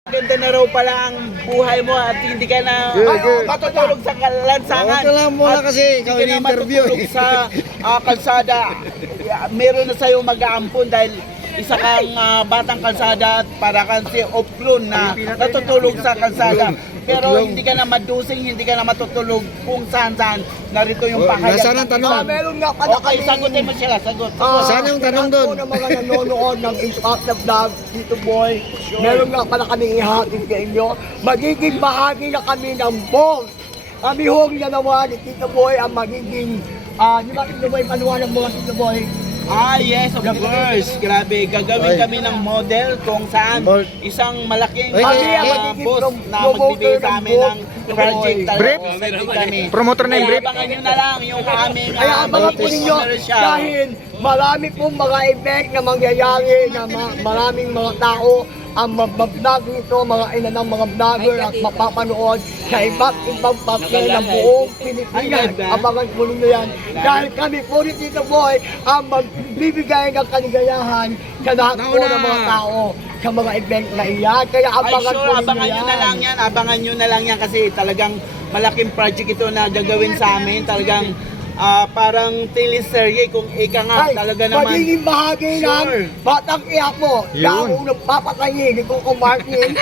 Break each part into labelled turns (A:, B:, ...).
A: Ganda na raw pala ang buhay mo at hindi ka na matutulog sa lansangan.
B: Ito lang muna kasi ikaw
A: hindi ka na
B: in-interview
A: matutulog sa kalsada. Meron na sa'yo mag-aampon dahil isa kang batang kalsada at para kang si Oplon na natutulog sa kalsada. Pero hindi ka na madusing, hindi ka na matutulog kung saan-saan. Narito yung pahayag.
B: Nasaan ang tanong?
C: Meron nga pala
A: Okay, sagutin mo sila, sagot.
B: Saan yung tanong doon?
C: Sa mga nanonood ng Impact na Vlog, Tito Boy, meron nga pala kami ihatid sa inyo. Magiging bahagi na kami ng boss. Kami hong dalawa ni Tito Boy ang magiging, di ba Tito Boy, panuwanan mo Tito Boy?
A: Yes, of course. Grabe, gagawin kami ng model kung saan isang malaking boss na magbibigay sa amin ng project.
B: Brief?
A: Kami.
B: Promoter na yung brief?
A: Abangan nyo na lang yung aming
C: Kaya abangan po ninyo dahil marami pong mga event na mangyayari na maraming mga tao ang mag-vlog nito, mga ina ng mga vlogger at mapapanood sa iba't ibang parte ng buong Pilipinas. Abangan po ninyo yan. Dahil kami po ni Tito Boy ang magbibigay ng kaligayahan sa lahat po ng mga tao sa mga event na iyan. Kaya abangan po ninyo
A: abangan nyo na lang yan. Abangan nyo na lang yan kasi talagang malaking project ito na gagawin sa amin. Talagang parang teleserye kung ika nga talaga naman.
C: Magiging bahagi ng Batang Quiapo. Dahil unang papatayin ni Coco Martin.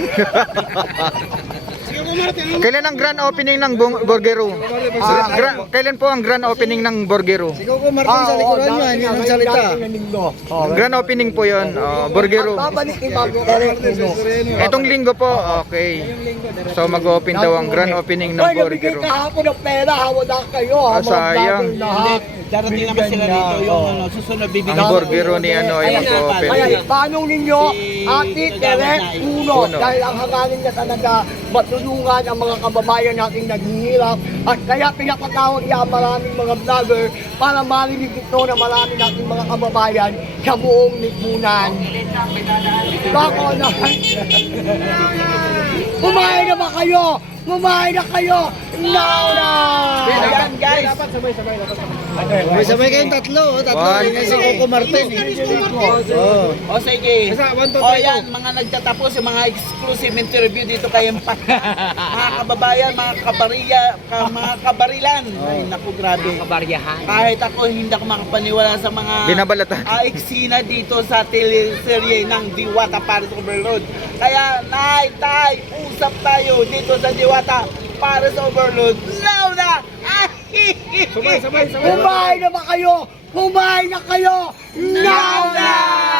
B: Kailan ang grand opening ng Borgero? Kailan po ang grand opening ng Borgero?
D: Si Coco Martin sa likuran niya, hindi ang salita.
B: Grand opening po yun, Borgero.
C: Babalik ni Bago Tereno.
B: Etong linggo po, okay. So mag-open daw ang grand opening ng
C: Nabigay
B: Borgero.
C: kahapon ng pera, hawa na kayo.
B: Sayang.
A: Darating naman sila dito yung susunod bibigyan.
B: Ang Borgero ni ano ay mag-open.
C: Kaya paano ninyo, Ate Tere Uno, dahil ang hanganin niya talaga matulungan ang mga kababayan nating naghihirap at kaya pinapatawag niya ang maraming mga vlogger para marinig ito na marami nating mga kababayan sa buong lipunan. Bako na. Kumain na ba kayo? Kumain na kayo! Now na!
A: Ayan guys.
D: May sabay kayong tatlo rin na si Coco Martin.
A: O sige. O yan, mga nagtatapos yung mga exclusive interview dito kay Impact. Mga kababayan, mga kabarilan. Ay, naku, grabe. Kahit ako, hindi ako makapaniwala sa mga
B: Binabalatan.
A: eksena dito sa teleserye ng Diwata Paris Overload. Kaya, tay, usap tayo dito sa Diwata Paris Overload. Now na!
C: Kumain na ba kayo? Kumain na kayo! Now na!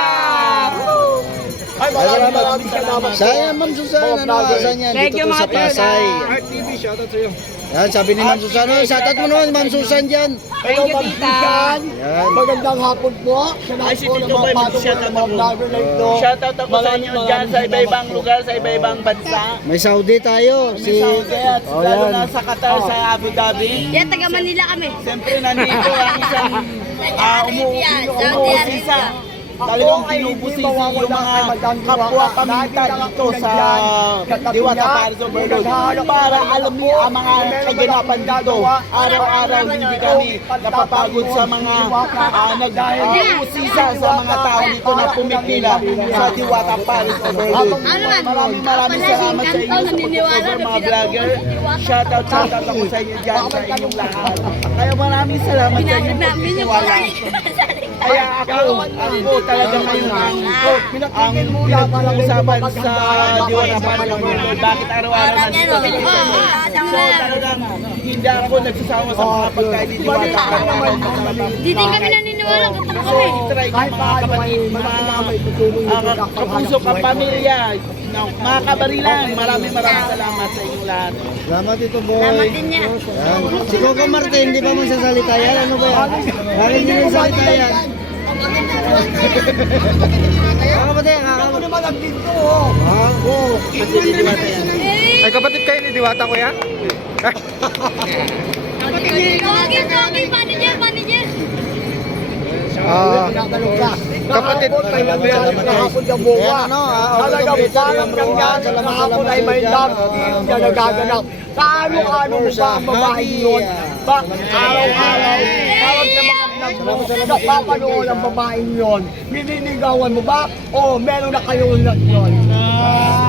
C: Ay, maraming salamat.
D: Saya Ma'am Susan, ano asan yan? Dito to sa Pasay.
C: RTV, shoutout sa iyo.
D: Yan, sabi ni Ma'am Susan, shoutout mo naman Ma'am Susan dyan.
C: Hello, Ma'am Susan.
D: Yan.
C: Magandang hapon po. Sa lahat
A: si
C: po ng
A: Tito Boy,
C: mga
A: mag-shoutout
C: mga
A: ako.
C: vlogger na ito.
A: Shoutout ako sa inyo dyan sa iba-ibang lugar, sa iba-ibang bansa.
D: May Saudi tayo.
A: Si Saudi at lalo na sa Qatar, sa Abu Dhabi.
E: Yan, taga Manila kami.
A: Siyempre nandito ang isang umuusisa. Talagang binubusisi yung mga kapwa paminta dito sa Diwata Paris Overload para alam niyo ang mga kaganapan dito. Araw-araw hindi kami napapagod sa mga nag-uusisa sa mga tao dito na pumipila sa Diwata Paris Overload. Maraming salamat sa inyo sa pag-cover mga vlogger. Shoutout ako sa inyo dyan sa inyong lahat. Kaya maraming salamat sa inyong pagtitiwala. Kaya ako talaga ngayon ang pinag-uusapan sa Diwata Paris Overload. Bakit araw-araw nandito sa Diwata? So talagang hindi ako nagsasawa sa mga pagkain ni Diwata.
E: Di din kami naniniwala kung
A: So
E: kami.
A: try ko mga kapatid, mga kapuso, kapamilya, mga kabarilan, maraming salamat sa inyong lahat.
D: Salamat ito boy.
E: Salamat din niya.
D: Yan. Si Coco Martin, di ba magsasalita yan? Ano ba yan? Bakit hindi magsasalita yan? Kakapatid,
C: Ako naman ang dito.
B: Ay kapatid kayo ni Diwata kuya?
E: Tawagin, manager.
B: Kapatid.
C: Kahapon ng buwa. Talagang parang ganyan. Kahapon ay may love team na nagaganap. Kaano-ano mo ba ang babae yun? Araw-araw. Tawag na mga napapanood ang babae yun. Nililigawan mo ba? O meron na kayong ulat yun?